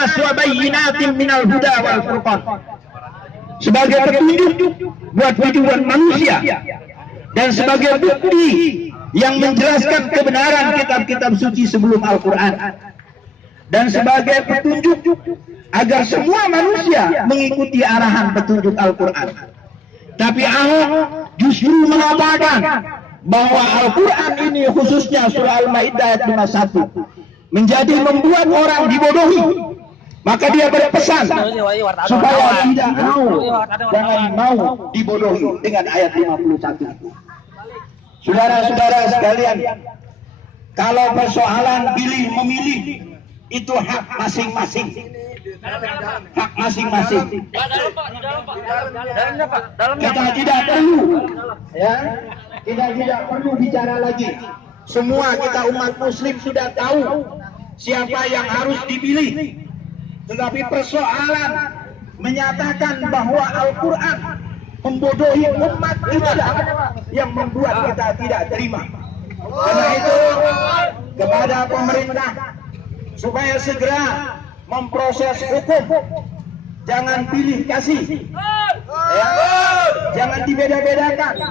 linnas wa bayyinatin minal huda wal furqan. Sebagai petunjuk buat kehidupan manusia dan sebagai bukti yang menjelaskan kebenaran kitab-kitab suci sebelum Al-Quran, dan sebagai petunjuk agar semua manusia mengikuti arahan petunjuk Al-Quran. Tapi Ahok justru mengatakan bahwa Al-Quran ini, khususnya surah Al-Maidah ayat 51, menjadi membuat orang dibodohi. Maka dia berpesan supaya tidak jangan mau dibodohi dengan ayat 51 itu. Saudara-saudara sekalian, kalau persoalan pilih memilih itu hak masing-masing. Hak masing-masing. Kita tidak perlu, ya, kita tidak perlu bicara lagi. Semua kita umat Muslim sudah tahu siapa yang harus dipilih. Tetapi persoalan menyatakan bahwa Al-Quran membodohi umat inilah yang membuat kita tidak terima. Karena itu kepada pemerintah supaya segera memproses hukum, jangan pilih kasih, ya, jangan dibeda-bedakan.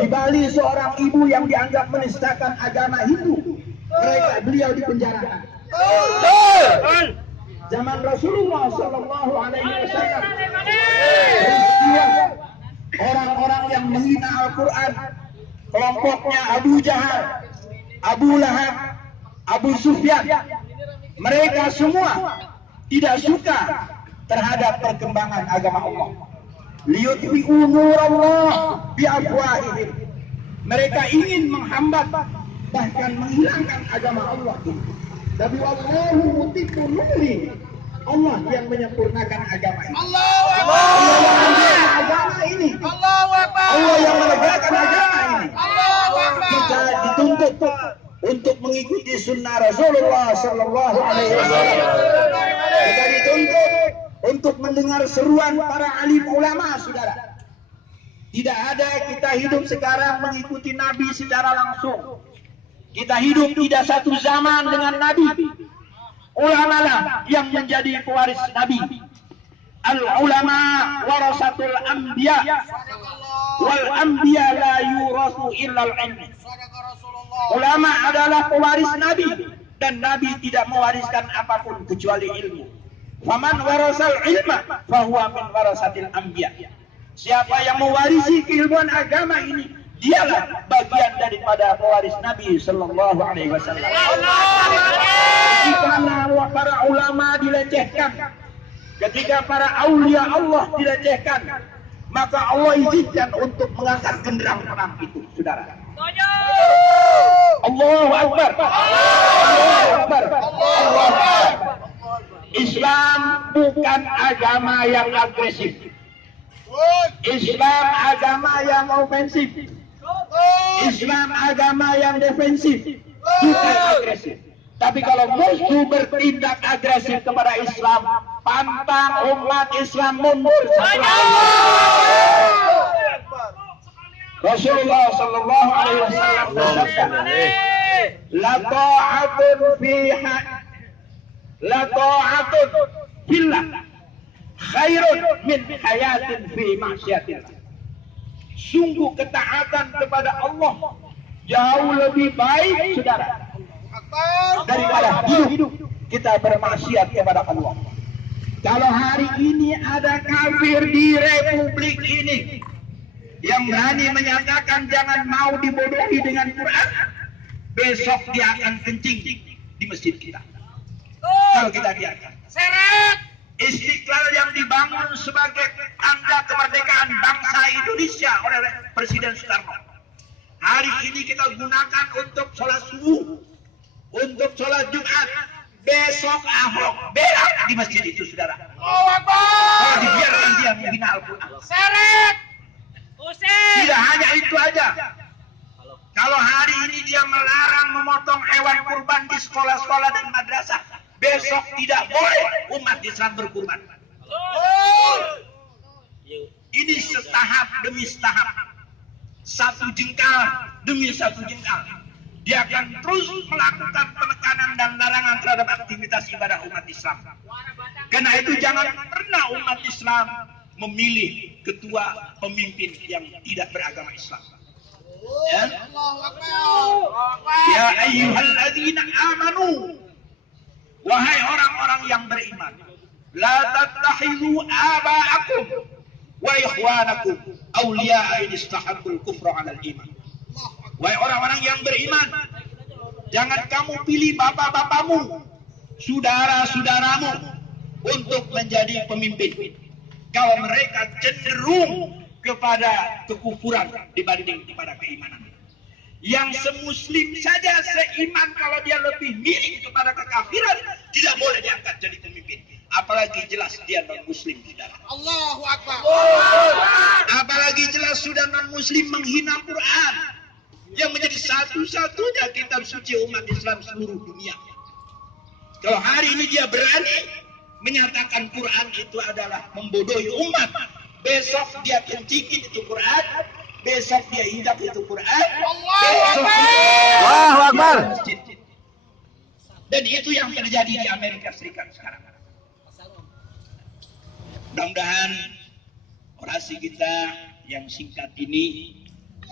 Di Bali seorang ibu yang dianggap menistakan agama Hindu, beliau dipenjarakan. Zaman Rasulullah Sallallahu Alaihi Wasallam, orang-orang yang menghina Al-Quran, kelompoknya Abu Jahal, Abu Lahab, Abu Sufyan, mereka semua tidak suka terhadap perkembangan agama Allah. Liyutfi'u nurallah bi'afwahihim. Mereka ingin menghambat, bahkan menghilangkan agama Allah. Tapi wallahu mutimmu nurihi. Allah yang menyempurnakan agama ini. Agama ini. Allah yang menegakkan agama ini. Kita dituntut untuk mengikuti sunnah Rasulullah Sallallahu Alaihi Wasallam. Kita dituntut untuk mendengar seruan para alim ulama, saudara. Tidak ada kita hidup sekarang mengikuti Nabi secara langsung. Kita hidup tidak satu zaman dengan Nabi. Ulama lah yang menjadi pewaris Nabi. Al-ulama warasatul anbiya, wal anbiya la yurathu illa al-ilm. Ulama adalah pewaris Nabi, dan Nabi tidak mewariskan apapun kecuali ilmu. Faman warasal ilma fahuwa min warasatil anbiya. Siapa yang mewarisi keilmuan agama ini, dialah bagian daripada pewaris Nabi Sallallahu Alaihi Wasallam. Ketika para ulama dilecehkan, ketika para aulia Allah dilecehkan, maka Allah izinkan untuk mengangkat genderang perang itu, saudara. Allahu Akbar. Allahu Akbar. Allahu Akbar. Islam bukan agama yang agresif. Islam agama yang ofensif. Islam agama yang defensif, bukan agresif. Tapi kalau musuh bertindak agresif kepada Islam, pantang umat Islam mundur. Rasulullah Sallallahu Alaihi Wasallam bersabda, la ta'atun fiha, la ta'atun fillah khairun min hayatin fi ma'syatillah. Sungguh ketaatan kepada Allah jauh lebih baik, saudara, daripada hidup kita bermaksiat kepada Allah. Kalau hari ini ada kafir di republik ini yang berani menyatakan jangan mau dibodohi dengan Quran, besok dia akan kencing di masjid kita. Kalau kita biarkan. Istiqlal yang dibangun sebagai tanda kemerdekaan bangsa Indonesia oleh Presiden Soekarno, hari ini kita gunakan untuk sholat subuh, untuk sholat Jumat. Besok Ahok berak di masjid itu, saudara. Kalau dibiarkan dia menghina Al-Quran. Tidak hanya itu aja. Kalau hari ini dia melarang memotong hewan kurban di sekolah-sekolah dan madrasah, besok tidak boleh umat Islam berkurban. Ini setahap demi setahap, satu jengkal demi satu jengkal. Dia akan terus melakukan penekanan dan larangan terhadap aktivitas ibadah umat Islam. Karena itu jangan pernah umat Islam memilih ketua pemimpin yang tidak beragama Islam. Ya, ya ayyuhalladzina amanu, wahai orang-orang yang beriman, la tattakhidhu aba'akum wa ikhwanakum awliya'a in istahabbul kufra 'alal iman. Wahai orang-orang yang beriman, jangan kamu pilih bapak-bapakmu, saudara-saudaramu untuk menjadi pemimpin kalau mereka cenderung kepada kekufuran dibanding kepada keimanan. Yang semuslim saja seiman kalau dia lebih miring kepada kekafiran, tidak boleh diangkat jadi pemimpin. Apalagi jelas dia non-muslim, saudara. Allahu Akbar. Apalagi jelas sudah non-muslim menghina Quran yang menjadi satu-satunya kitab suci umat Islam seluruh dunia. Kalau hari ini dia berani menyatakan Quran itu adalah membodohi umat, besok dia kencikin itu Quran, besok dia hidap itu Quran, besok Allahu Akbar. Dan itu yang terjadi di Amerika Serikat sekarang. Mudah-mudahan orasi kita yang singkat ini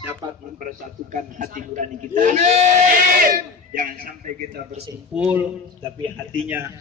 dapat mempersatukan hati nurani kita. Jangan sampai kita berkumpul tapi hatinya